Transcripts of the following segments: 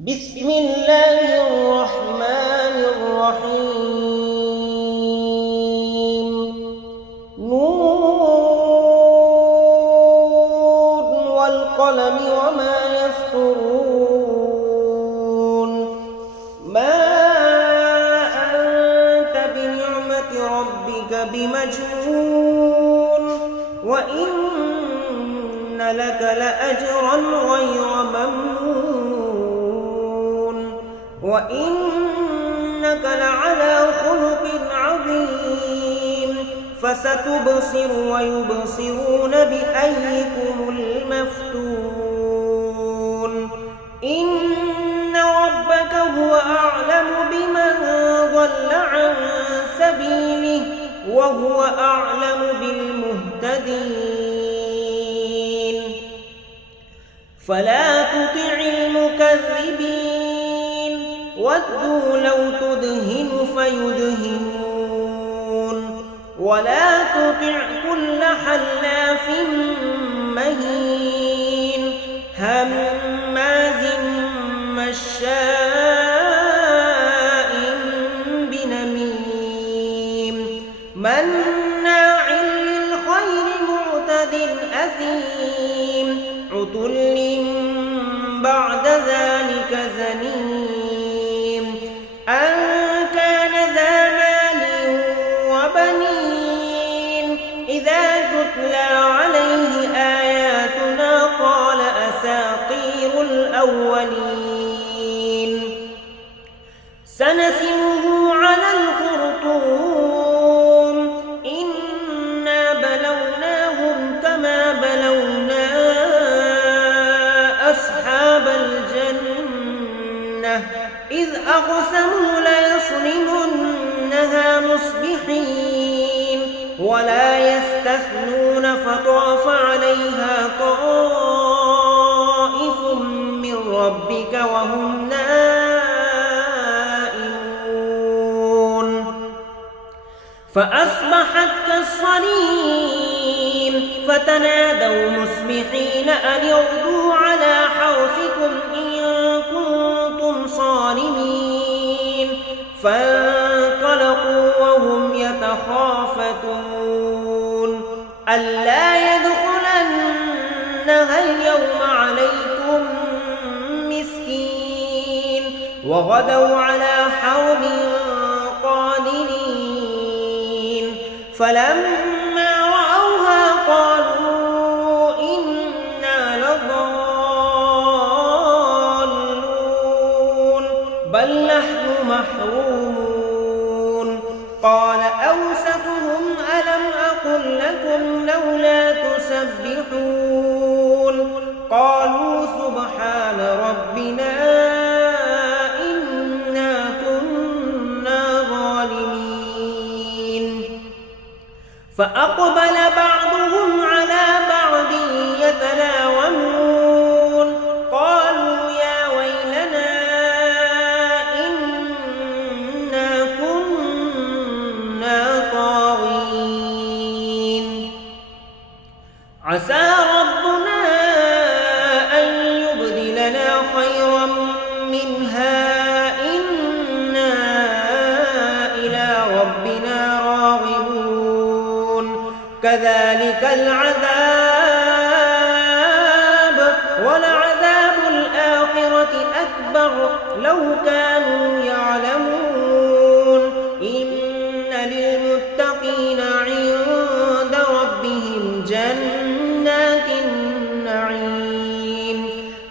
بسم الله الرحمن الرحيم. نون والقلم وما يسطرون. ما أنت بنعمة ربك بمجنون، وإن لك لأجرا غير ممنون، وإنك لعلى خلق عظيم. فستبصر ويبصرون بأيكم المفتون. إن ربك هو أعلم بمن ضل عن سبيله وهو أعلم بالمهتدين. فلا تطع المكذبين، ودوا لو تدهن فيدهنون. ولا تطع كل حلاف مهين هماز مشاء بنميم مناع للخير معتد أثيم عتل بعد ذلك زنيم أن كان ذا مال وبنين. إذا تتلى عليه آياتنا قال أساطير الأولين. سنسمه على الخرطوم. إنا بلوناهم كما بلونا أصحاب الجنة إذ أقسموا ليصرمنها مصبحين ولا يستثنون فطاف عليها طائف من ربك وهم نائمون فأصبحت كالصريم فتنادوا مصبحين أن اغدوا على حرثكم إن كنتم صارمين. فانطلقوا وهم يتخافتون ألا يدخلنها اليوم عليكم مسكين وغدوا على حرد قادرين. فلما رأوها قالوا إنا لضالون بل نحن محرومون. قال أوسطهم ألم أقل لكم لولا تسبحون قالوا سبحان ربنا إنا كنا ظالمين. فأقبل بعضهم على بعض يتلاومون قالوا يا ويلنا إنا كنا طاغين. عسى ربنا أن يبدلنا خيرا منها إنا إلى ربنا راغبون. كذلك العذاب ولعذاب الآخرة أكبر لو كانوا يعلمون. إن للمتقين عند ربهم جنات النعيم.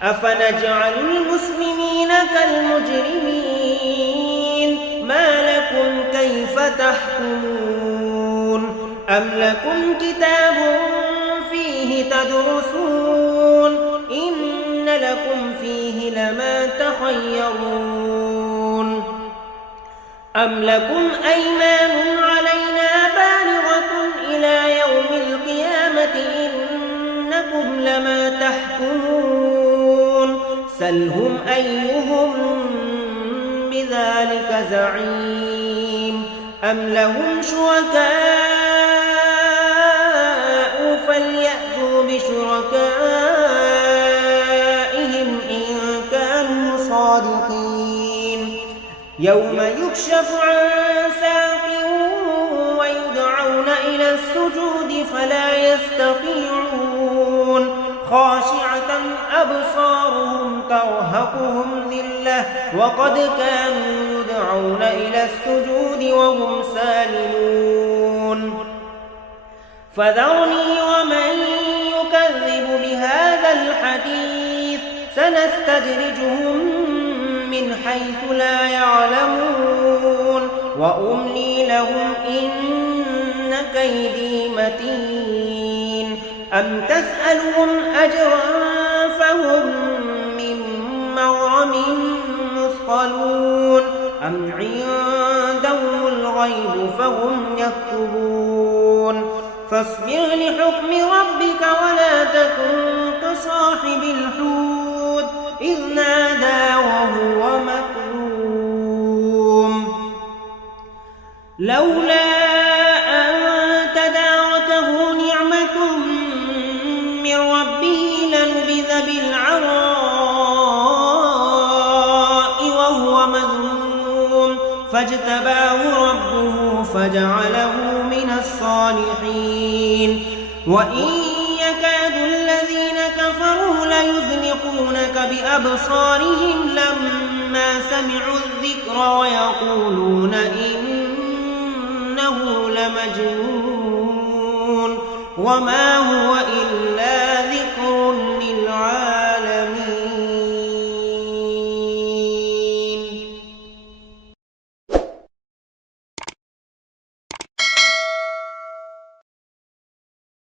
أفنجعل المسلمين كالمجرمين ما لكم كيف تحكمون أم لكم كتاب فيه تدرسون إن لكم فيه لما تخيرون أم لكم أيمان علينا بالغة إلى يوم القيامة إنكم لما تحكمون. سلهم أيهم بذلك زعيم أم لهم شركاء فليأتوا بشركائهم إن كانوا صادقين. يوم يكشف عن ساق ويدعون إلى السجود فلا يستطيعون خاشعة أبصارهم ترهقهم ذلة وقد كانوا يدعون إلى السجود وهم سالمون فذرني ومن يكذب بهذا الحديث سنستدرجهم من حيث لا يعلمون وأملي لهم إن كيدي متين أم تسألهم أجرا فهم من مغرم مثقلون أم عندهم الغيب فهم يكتبون فاصبر لحكم ربك ولا تكن كصاحب الحوت إذ نادى وهو مكظوم لولا أن تداركه نعمة من ربه لنبذ بالعراء وهو مذموم فاجتباه ربه فجعله من الصالحين وإن يكاد الذين كفروا ليزلقونك بأبصارهم لما سمعوا الذكر ويقولون إنه لمجنون وما هو